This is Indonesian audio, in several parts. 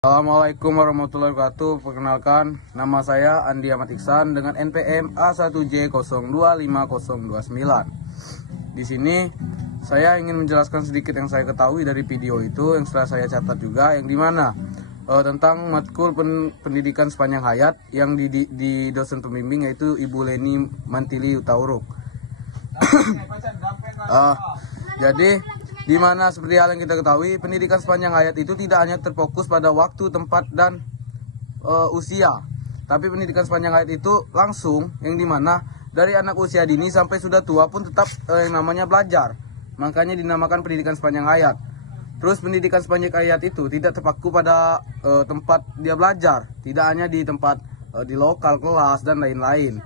Assalamualaikum warahmatullahi wabarakatuh. Perkenalkan, nama saya Andi Ahmad Iksan dengan NPM A1J025029. Di sini saya ingin menjelaskan sedikit yang saya ketahui dari video itu yang setelah saya catat juga, yang dimana tentang matkul pendidikan sepanjang hayat yang di dosen pembimbing yaitu Ibu Leni Mantili Utauruk. Jadi di mana seperti hal yang kita ketahui, pendidikan sepanjang hayat itu tidak hanya terfokus pada waktu, tempat, dan usia. Tapi pendidikan sepanjang hayat itu langsung, yang dimana dari anak usia dini sampai sudah tua pun tetap yang namanya belajar. Makanya dinamakan pendidikan sepanjang hayat. Terus pendidikan sepanjang hayat itu tidak terpaku pada tempat dia belajar. Tidak hanya di tempat di lokal, kelas, dan lain-lain.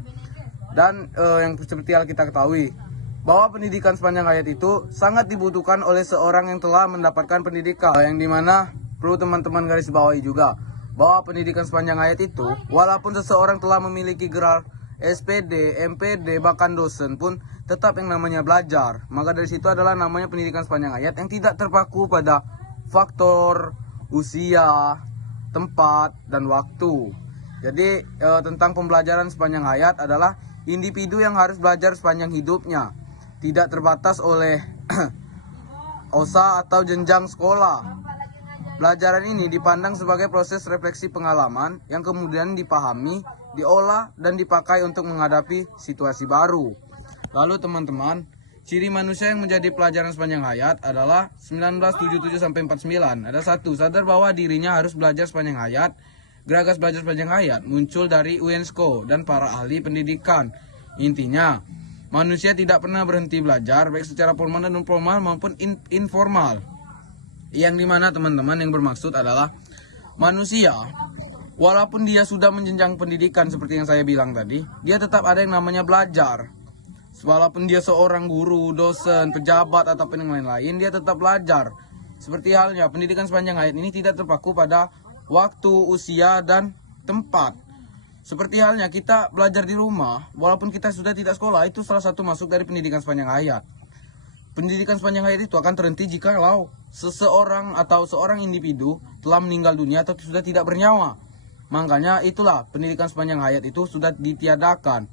Dan yang seperti hal kita ketahui, bahwa pendidikan sepanjang hayat itu sangat dibutuhkan oleh seorang yang telah mendapatkan pendidikan, yang dimana perlu teman-teman garis bawahi juga bahwa pendidikan sepanjang hayat itu, walaupun seseorang telah memiliki gelar SPD, MPD, bahkan dosen pun tetap yang namanya belajar. Maka dari situ adalah namanya pendidikan sepanjang hayat yang tidak terpaku pada faktor usia, tempat, dan waktu. Jadi tentang pembelajaran sepanjang hayat adalah individu yang harus belajar sepanjang hidupnya, tidak terbatas oleh OSA atau jenjang sekolah. Pelajaran ini dipandang sebagai proses refleksi pengalaman yang kemudian dipahami, diolah, dan dipakai untuk menghadapi situasi baru. Lalu teman-teman, ciri manusia yang menjadi pelajaran sepanjang hayat adalah 1977-49. Ada satu, sadar bahwa dirinya harus belajar sepanjang hayat. Geragas belajar sepanjang hayat muncul dari UNESCO dan para ahli pendidikan. Intinya, manusia tidak pernah berhenti belajar, baik secara formal dan non formal maupun informal. Yang dimana teman-teman yang bermaksud adalah manusia, walaupun dia sudah menjenjang pendidikan seperti yang saya bilang tadi, dia tetap ada yang namanya belajar. Walaupun dia seorang guru, dosen, pejabat, ataupun yang lain-lain, dia tetap belajar. Seperti halnya pendidikan sepanjang hayat ini tidak terpaku pada waktu, usia, dan tempat. Seperti halnya kita belajar di rumah, walaupun kita sudah tidak sekolah, itu salah satu masuk dari pendidikan sepanjang hayat. Pendidikan sepanjang hayat itu akan terhenti jika seseorang atau seorang individu telah meninggal dunia atau sudah tidak bernyawa. Makanya itulah pendidikan sepanjang hayat itu sudah ditiadakan.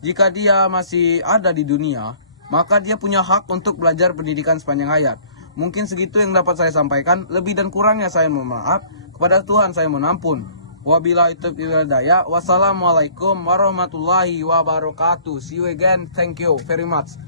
Jika dia masih ada di dunia, maka dia punya hak untuk belajar pendidikan sepanjang hayat. Mungkin segitu yang dapat saya sampaikan. Lebih dan kurangnya saya mohon maaf. Kepada Tuhan saya mohon ampun. Wabillahi taufiq wal hidayah. Wassalamualaikum warahmatullahi wabarakatuh. See you again. Thank you very much.